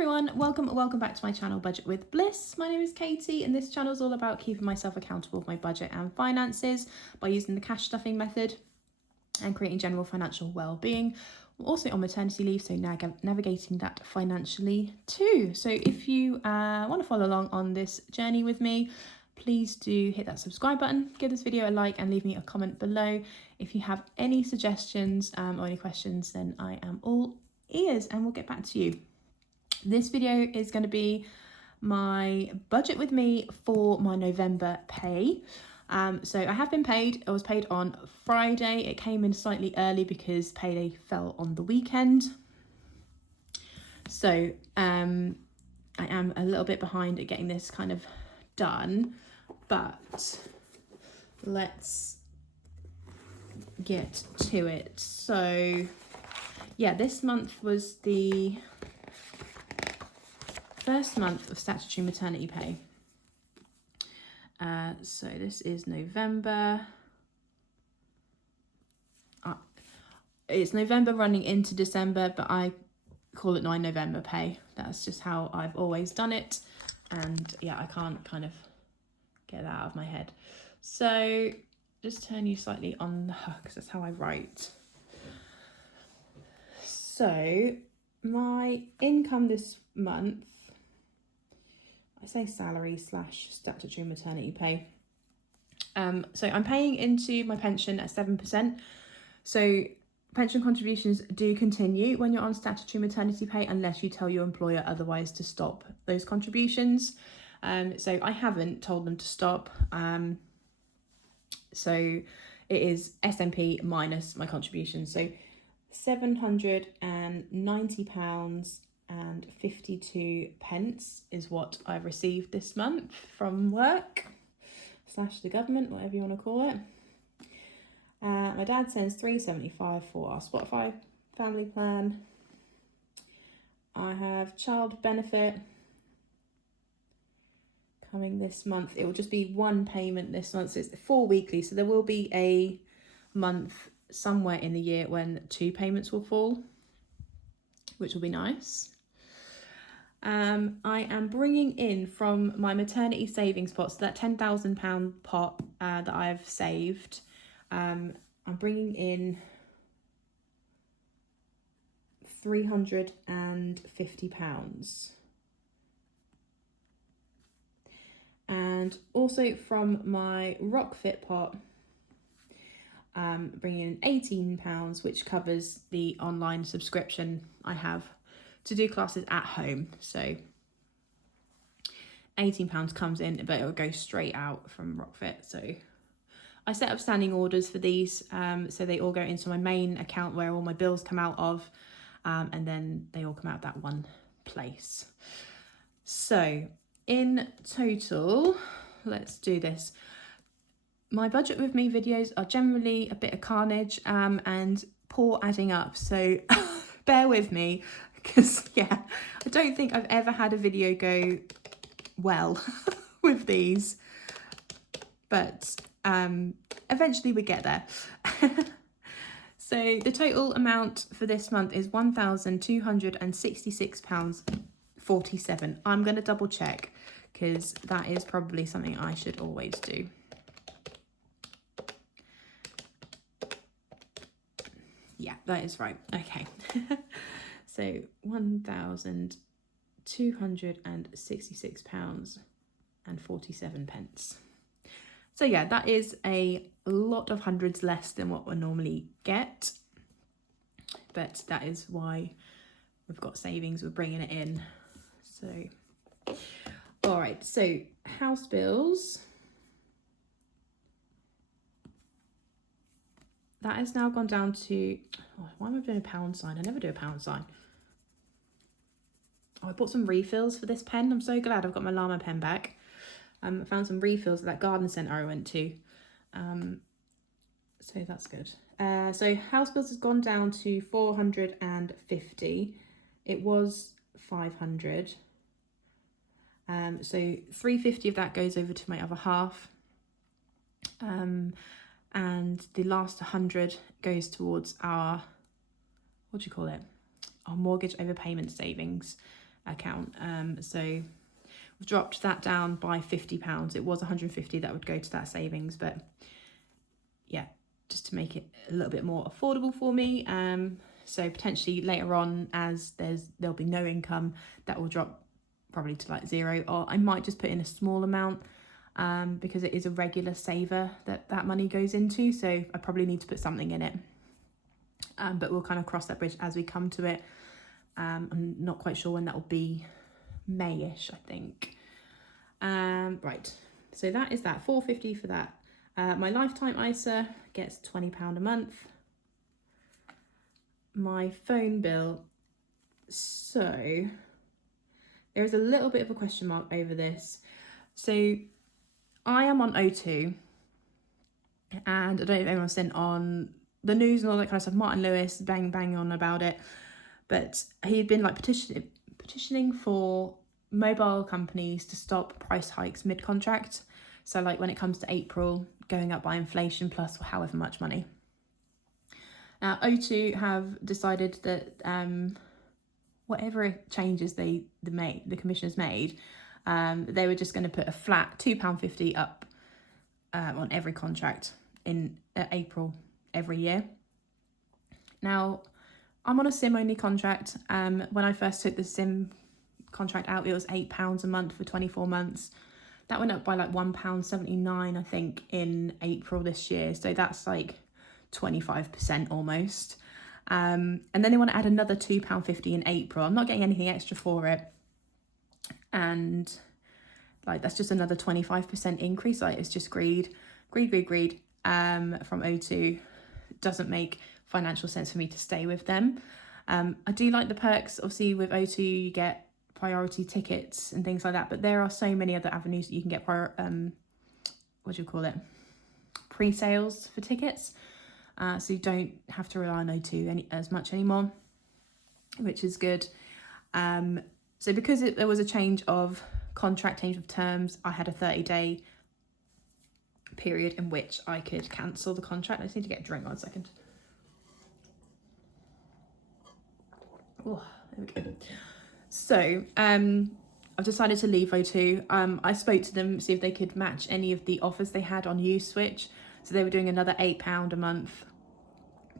everyone, welcome back to my channel Budget with Bliss. My name is Katie and this channel is all about keeping myself accountable for my budget and finances by using the cash stuffing method and creating general financial well-being. I'm also on maternity leave, so navigating that financially too. So if you want to follow along on this journey with me, please do hit that subscribe button, give this video a like and leave me a comment below. If you have any suggestions or any questions, then I am all ears and we'll get back to you. This video is going to be my budget with me for my November pay. So I have been paid. I was paid on Friday. It came in slightly early because payday fell on the weekend. So I am a little bit behind at getting this kind of done, but let's get to it. So yeah, this month was the first month of statutory maternity pay. So this is November. It's November running into December, but I call it 9 November pay. That's just how I've always done it. And yeah, I can't kind of get that out of my head. So just turn you slightly on the hook, because that's how I write. So my income this month, I say salary / statutory maternity pay. So I'm paying into my pension at 7%. So pension contributions do continue when you're on statutory maternity pay unless you tell your employer otherwise to stop those contributions. So I haven't told them to stop. So it is SMP minus my contributions. So £790 and 52 pence is what I've received this month from work / the government, whatever you want to call it. My dad sends £3.75 for our Spotify family plan. I have child benefit coming this month. It will just be one payment this month, so it's 4 weekly, so there will be a month somewhere in the year when 2 payments will fall, which will be nice. I am bringing in from my maternity savings pot, so that £10,000 pot that I've saved, I'm bringing in £350. And also from my Rockfit pot, bringing in £18, which covers the online subscription I have to do classes at home. So £18 comes in, but it will go straight out from Rockfit. So I set up standing orders for these, so they all go into my main account where all my bills come out of, and then they all come out that one place. So in total, let's do this. My budget with me videos are generally a bit of carnage and poor adding up, so bear with me, because yeah, I don't think I've ever had a video go well with these, but eventually we get there. So the total amount for this month is £1,266.47. I'm going to double check, because that is probably something I should always do. Yeah, that is right. Okay. So £1,266.47. So yeah, that is a lot of hundreds less than what we normally get, but that is why we've got savings, we're bringing it in. So all right, so house bills, that has now gone down to, why am I doing a pound sign? I never do a pound sign. Oh, I bought some refills for this pen. I'm so glad I've got my llama pen back. I found some refills at that garden centre I went to. So that's good. So house bills has gone down to 450. It was 500. So 350 of that goes over to my other half. And the last 100 goes towards our, what do you call it? Our mortgage overpayment savings. account. So we've dropped that down by £50. It was 150 that would go to that savings, but yeah, just to make it a little bit more affordable for me. So potentially later on, as there'll be no income, that will drop probably to like 0, or I might just put in a small amount, because it is a regular saver that money goes into, so I probably need to put something in it. But we'll kind of cross that bridge as we come to it. I'm not quite sure when that will be. Mayish, I think. Right, so that is that, £4.50 for that. My lifetime ISA gets £20 a month. My phone bill, so there is a little bit of a question mark over this. So I am on O2, and I don't know if anyone's seen on the news and all that kind of stuff. Martin Lewis bang on about it, but he'd been like petitioning for mobile companies to stop price hikes mid-contract. So like when it comes to April, going up by inflation plus however much money. Now O2 have decided that whatever changes the commissioners made, they were just going to put a flat £2.50 up on every contract in April every year. Now, I'm on a SIM only contract. When I first took the SIM contract out, it was £8 a month for 24 months. That went up by like £1.79, I think, in April this year. So that's like 25% almost. And then they want to add another £2.50 in April. I'm not getting anything extra for it. And like that's just another 25% increase. Like it's just greed from O2. It doesn't make financial sense for me to stay with them. I do like the perks. Obviously with O2 you get priority tickets and things like that, but there are so many other avenues that you can get pre-sales for tickets, so you don't have to rely on O2 as much anymore, which is good. So because there was a change of terms, I had a 30-day period in which I could cancel the contract. I just need to get a drink 1 second. Oh, there we go. So I've decided to leave O2. I spoke to them, see if they could match any of the offers they had on Uswitch. So they were doing another £8 a month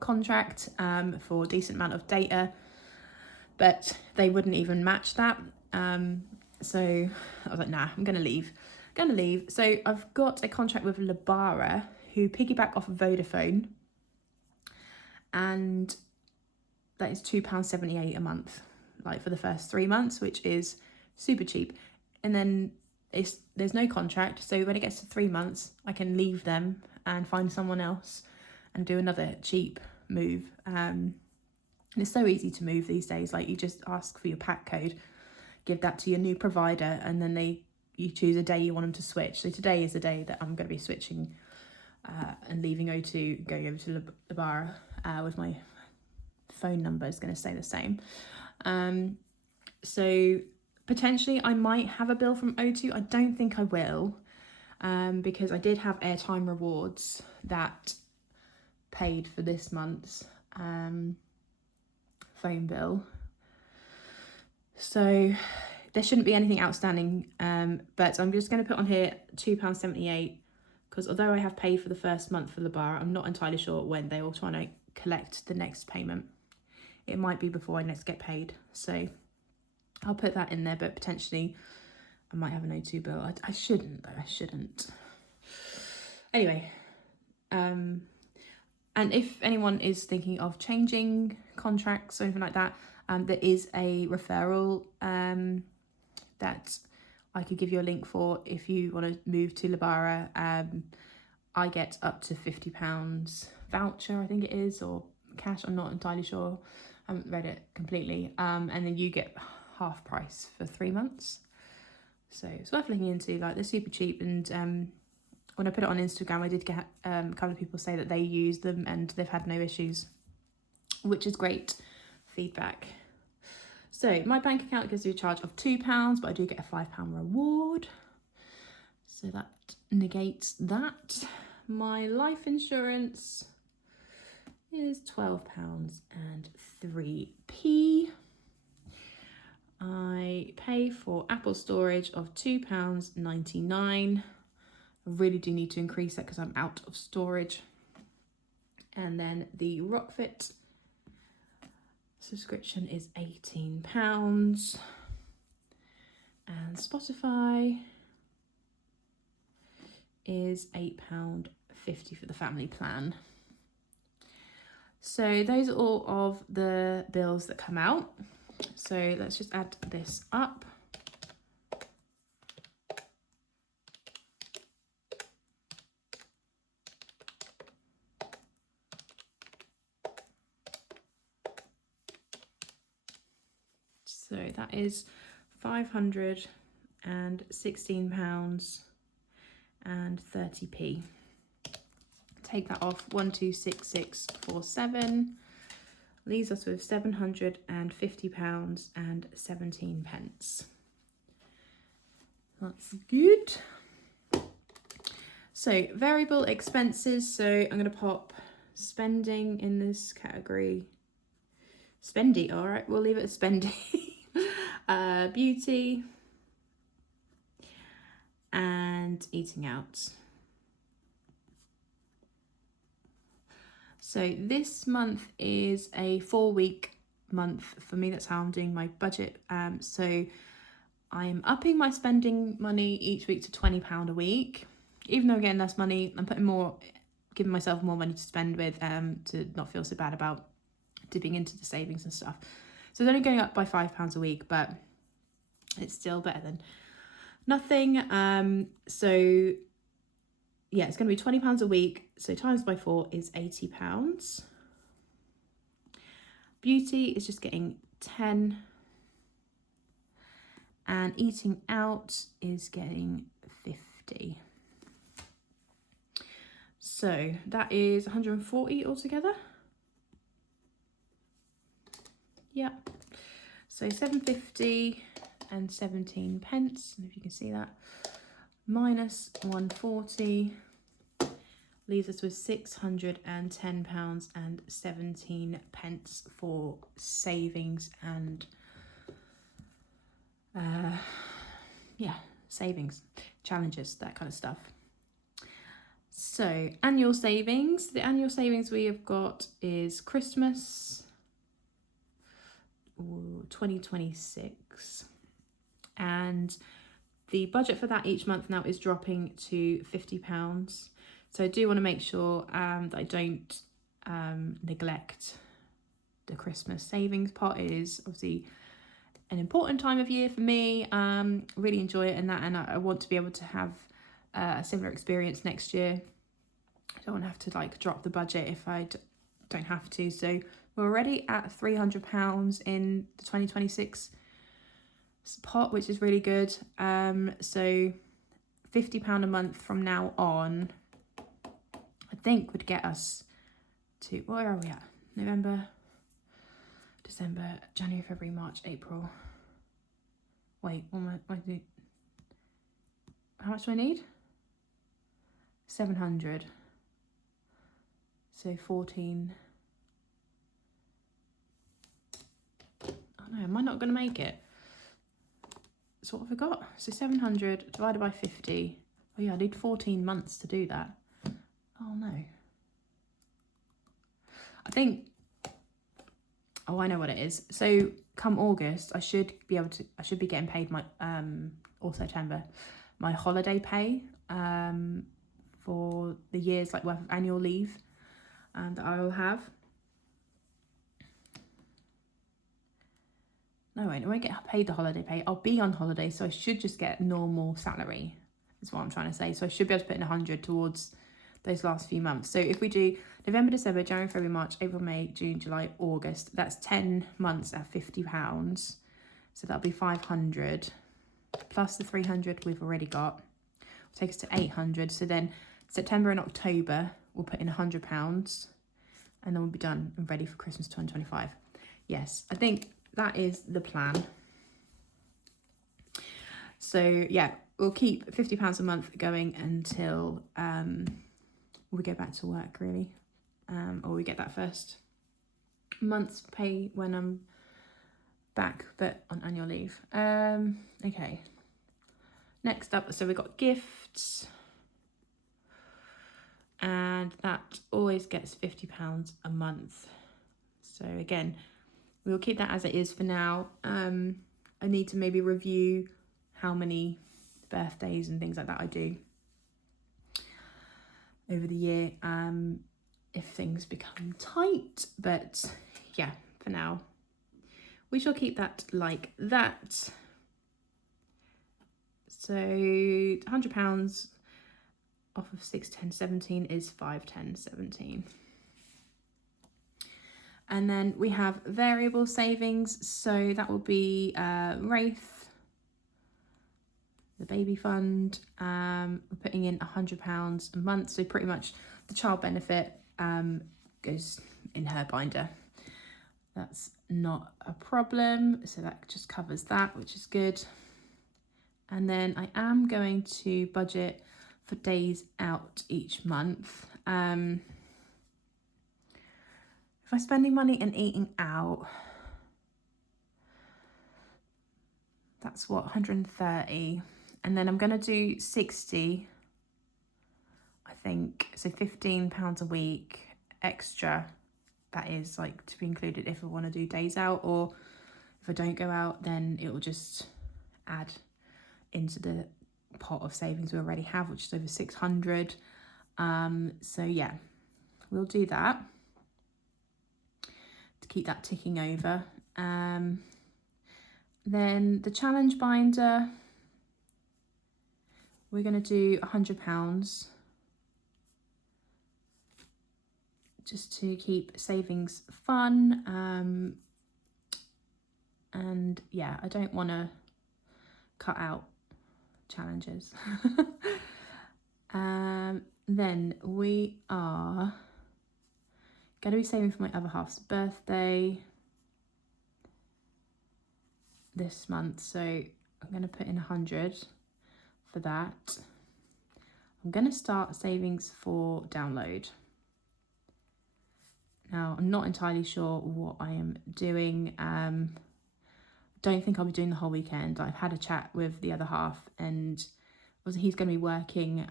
contract for a decent amount of data, but they wouldn't even match that. So I was like, nah, I'm going to leave. So I've got a contract with Lebara, who piggyback off of Vodafone, and that is £2.78 a month, like for the first 3 months, which is super cheap. And then there's no contract, so when it gets to 3 months, I can leave them and find someone else and do another cheap move. And it's so easy to move these days. Like you just ask for your pack code, give that to your new provider, and then you choose a day you want them to switch. So today is the day that I'm going to be switching and leaving O2, going over to Lebara with my phone number is going to stay the same. So potentially I might have a bill from O2. I don't think I will, because I did have airtime rewards that paid for this month's phone bill. So there shouldn't be anything outstanding, but I'm just going to put on here £2.78, because although I have paid for the first month for Lebara, I'm not entirely sure when they will try to collect the next payment. It might be before I next get paid, so I'll put that in there, but potentially I might have an O2 bill. I shouldn't, though. I shouldn't. Anyway, and if anyone is thinking of changing contracts or anything like that, there is a referral that I could give you a link for if you want to move to Lebara. I get up to £50 voucher, I think it is, or cash. I'm not entirely sure. I haven't read it completely. And then you get half price for 3 months. So it's worth looking into. Like, they're super cheap, and when I put it on Instagram, I did get a couple of people say that they use them and they've had no issues, which is great feedback. So my bank account gives you a charge of £2, but I do get a £5 reward. So that negates that. My life insurance is £12.03. I pay for Apple storage of £2.99. I really do need to increase that because I'm out of storage. And then the Rockfit subscription is £18. And Spotify is £8.50 for the family plan. So those are all of the bills that come out. So let's just add this up. So that is £516.30. Take that off 126647. Leaves us with £750.17. That's good. So variable expenses. So I'm going to pop spending in this category. Spendy, all right, we'll leave it as spendy. Beauty and eating out. So this month is a 4-week month for me. That's how I'm doing my budget. So I'm upping my spending money each week to £20 a week. Even though I'm getting less money, I'm giving myself more money to spend with, to not feel so bad about dipping into the savings and stuff. So it's only going up by £5 a week, but it's still better than nothing. So yeah, it's going to be £20 a week. So times by 4 is £80. Beauty is just getting 10. And eating out is getting 50. So that is 140 altogether. Yeah. So 750 and 17 pence, if you can see that, minus 140 leaves us with £610 and 17 pence for savings and savings, challenges, that kind of stuff. So annual savings. The annual savings we have got is Christmas 2026, and the budget for that each month now is dropping to £50. So I do want to make sure that I don't neglect the Christmas savings part. It is obviously an important time of year for me. Really enjoy it and I want to be able to have a similar experience next year. I don't want to have to drop the budget if I don't have to. So we're already at £300 in the 2026 pot, which is really good. So £50 a month from now on, I think would get us to, where are we at? November, December, January, February, March, April. Wait, how much do I need? 700. So 14. Oh no, am I not going to make it? So what have I got? So 700 divided by 50. Oh yeah, I need 14 months to do that. Oh no. I think, oh, I know what it is. So come August, I should be getting paid my, or September, my holiday pay for the year's worth of annual leave that I will have. No, wait, I won't get paid the holiday pay. I'll be on holiday, so I should just get normal salary, is what I'm trying to say. So I should be able to put in 100 towards those last few months. So if we do November, December, January, February, March, April, May, June, July, August, that's 10 months at £50. So that'll be 500 plus the 300 we've already got. Will take us to 800. So then September and October, we'll put in £100 and then we'll be done and ready for Christmas 2025. Yes, I think that is the plan. So yeah, we'll keep £50 a month going until we go back to work, really, or we get that first month's pay when I'm back, but on annual leave. Okay. Next up, so we've got gifts. And that always gets £50 a month. So again, we'll keep that as it is for now. I need to maybe review how many birthdays and things like that I do over the year, if things become tight. But yeah, for now, we shall keep that like that. So £100 off of 6, 10, 17 is 5, 10, 17. And then we have variable savings. So that will be Wraith, the baby fund. We're putting in £100 a month. So pretty much the child benefit goes in her binder. That's not a problem. So that just covers that, which is good. And then I am going to budget for days out each month. If I'm spending money and eating out, that's what, 130. And then I'm going to do 60, I think. So £15 a week extra. That is like to be included if I want to do days out, or if I don't go out, then it will just add into the pot of savings we already have, which is over 600. So yeah, we'll do that to keep that ticking over. Then the challenge binder, we're going to do £100 just to keep savings fun. And yeah, I don't want to cut out challenges. Then we are going to be saving for my other half's birthday this month, so I'm going to put in 100 for that. I'm going to start savings for download. Now, I'm not entirely sure what I am doing. Don't think I'll be doing the whole weekend. I've had a chat with the other half, and obviously he's going to be working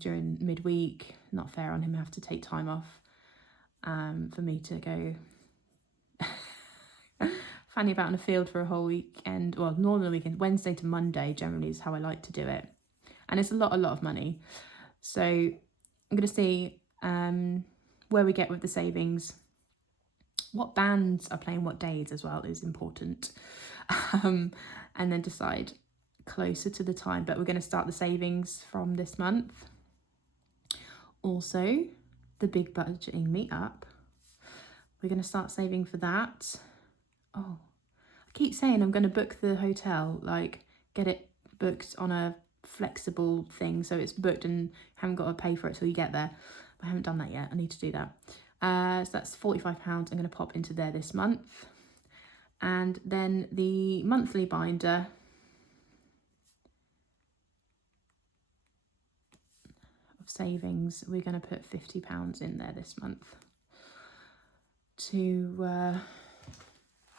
during midweek. Not fair on him, have to take time off for me to go fanny about in a field for a whole weekend. Well, northern weekend, Wednesday to Monday generally is how I like to do it, and it's a lot of money. So I'm going to see where we get with the savings. What bands are playing what days as well is important, and then decide closer to the time. But we're going to start the savings from this month. Also, the big budgeting meetup, we're going to start saving for that. Oh, I keep saying I'm going to book the hotel, like get it booked on a flexible thing so it's booked and haven't got to pay for it till you get there. I haven't done that yet. I need to do that. So that's £45 I'm going to pop into there this month. And then the monthly binder, of savings, we're going to put £50 in there this month to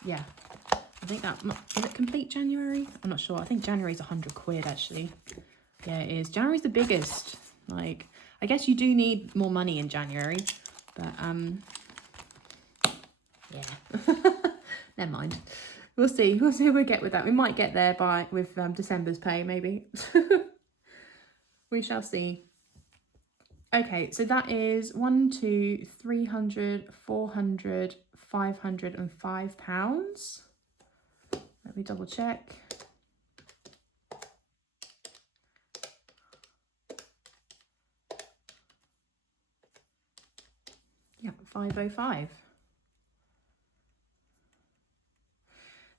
yeah, I think that is it complete January. I'm not sure. I think January's £100 actually. Yeah, it is. January's the biggest. Like, I guess you do need more money in January, but yeah. Never mind. We'll see how we get with that. We might get there with December's pay, maybe. We shall see. Okay, so that is 300, 400, £505. Let me double check. Yeah, 505.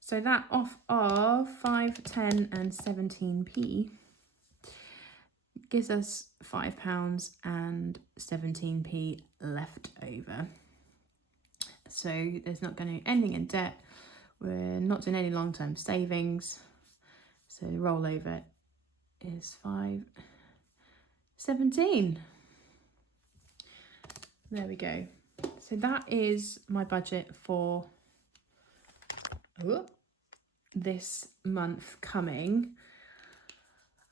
So that off of 5, 10 and 17p gives us £5 and 17p left over. So there's not going to be anything in debt. We're not doing any long-term savings. So the rollover is 5.17. There we go. So that is my budget for this month coming,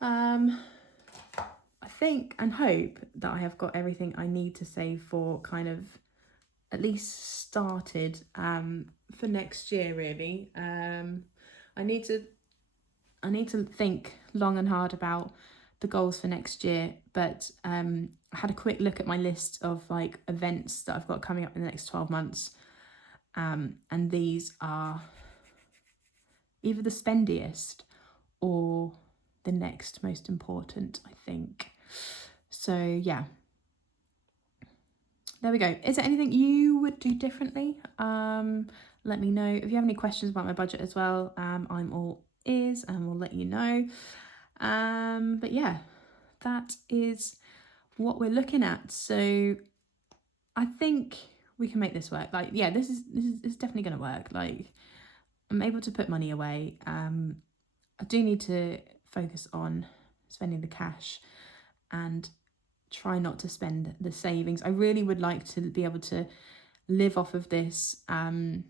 I think and hope that I have got everything I need to save for kind of at least started for next year, really. I need to think long and hard about the goals for next year, but I had a quick look at my list of like events that I've got coming up in the next 12 months, and these are either the spendiest or the next most important, I think. So yeah, there we go. Is there anything you would do differently? Let me know. If you have any questions about my budget as well, I'm all ears and we'll let you know. But yeah, that is what we're looking at. So I think we can make this work. Like, yeah, this is definitely going to work. Like, I'm able to put money away. I do need to focus on spending the cash and try not to spend the savings. I really would like to be able to live off of this and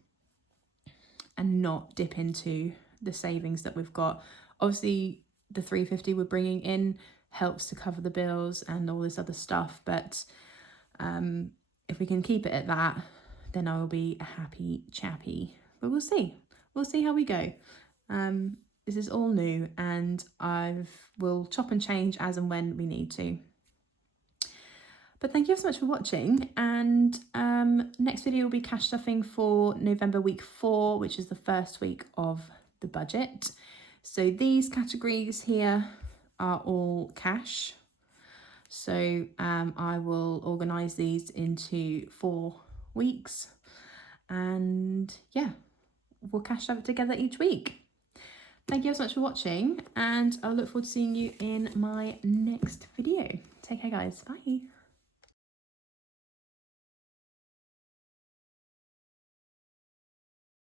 not dip into the savings that we've got. Obviously, the 350 we're bringing in helps to cover the bills and all this other stuff, but if we can keep it at that, then I will be a happy chappy. But we'll see how we go. This is all new, and will chop and change as and when we need to. But thank you so much for watching, and next video will be cash stuffing for November week 4, which is the first week of the budget. So these categories here are all cash. So I will organise these into 4 weeks, and yeah, we'll cash stuff it together each week. Thank you so much for watching, and I'll look forward to seeing you in my next video. Take care, guys. Bye.